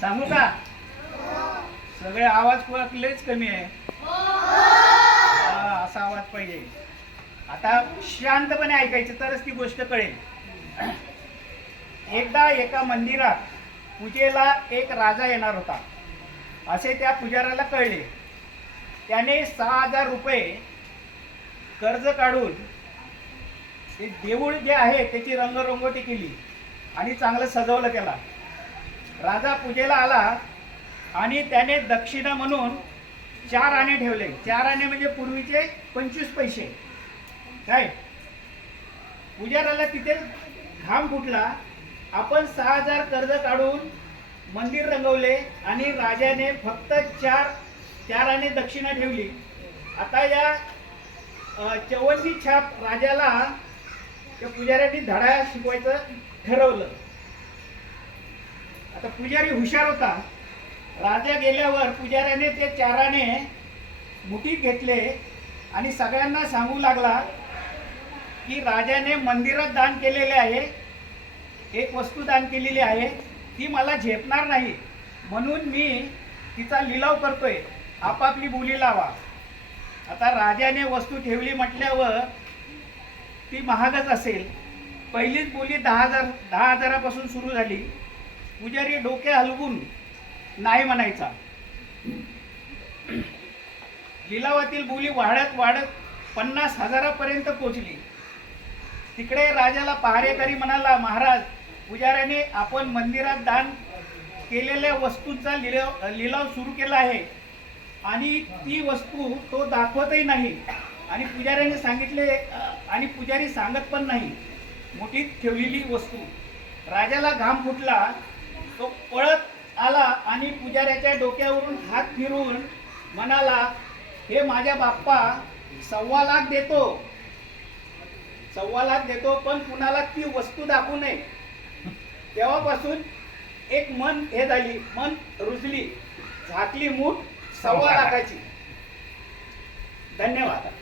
सांगू का? सगळे आवाज कुणाक लयच कमी आहे. हा, असा आवाज पाहिजे. आता शांतपणे ऐकायचं तरच ती गोष्ट कळेल. एकदा एका मंदिरात पूजेला एक राजा येणार होता. असे त्या पुजाऱ्याला कळले. त्याने सहा हजार रुपये कर्ज काढून ते देऊळ जे आहे त्याची रंगरंगोटी केली. आणि चांगलं सजवलं त्याला. राजा पूजेला आला आणि त्याने दक्षिणा म्हणून चार आणे ठेवले. चार आणे म्हणजे पूर्वीचे पंचवीस पैसे. काय? पुजाराला तिथे घाम फुटला. आपण सहा हजार कर्ज काढून मंदिर रंगवले आणि राजाने फक्त चार चार आणे दक्षिणा ठेवली. आता या अ, छाप राजाला त्या पुजाऱ्यांनी धडा शिकवायचं ठरवलं. आता पुजारी हुशार होता. राजा गेल्यावर पुजाऱ्याने ते चाराने मुठीत घेतले आणि सगळ्यांना सांगू लागला की राजाने मंदिरात दान केलेले आहे एक वस्तू दान केलेली आहे ती मला झेपणार नाही. म्हणून मी तिचा लिलाव करतोय. आपापली बोली लावा. आता राजाने वस्तू ठेवली म्हटल्यावर ती महागच असेल. पहिलीच बोली दहा हजार दहा हजारापासून सुरू झाली. पुजारी डोके हलवून नाही म्हणायचा. लिलावातील बोली वाढत वाढत पन्नास हजारापर्यंत पोहोचली तिकडे राजाला पहारेकरी म्हणाला महाराज पुजाऱ्याने आपण मंदिरात दान केलेल्या वस्तूंचा लिलाव लिलाव सुरू केला आहे. आणि ती वस्तू तो दाखवतही नाही. आणि पुजाऱ्याने सांगितले आणि पुजारी सांगत पण नाही. मुठीत ठेवलेली वस्तू. राजाला घाम फुटला. तो पळत आला आणि पुजाऱ्याच्या डोक्यावरून हात फिरून म्हणाला हे माझ्या बाप्पा सव्वा लाख देतो. सव्वा लाख देतो पण कुणाला ती वस्तू दाखवू नये. तेव्हापासून एक मन हे झाली मन रुजली. झाकली मूठ सव्वा लाखाची. धन्यवाद.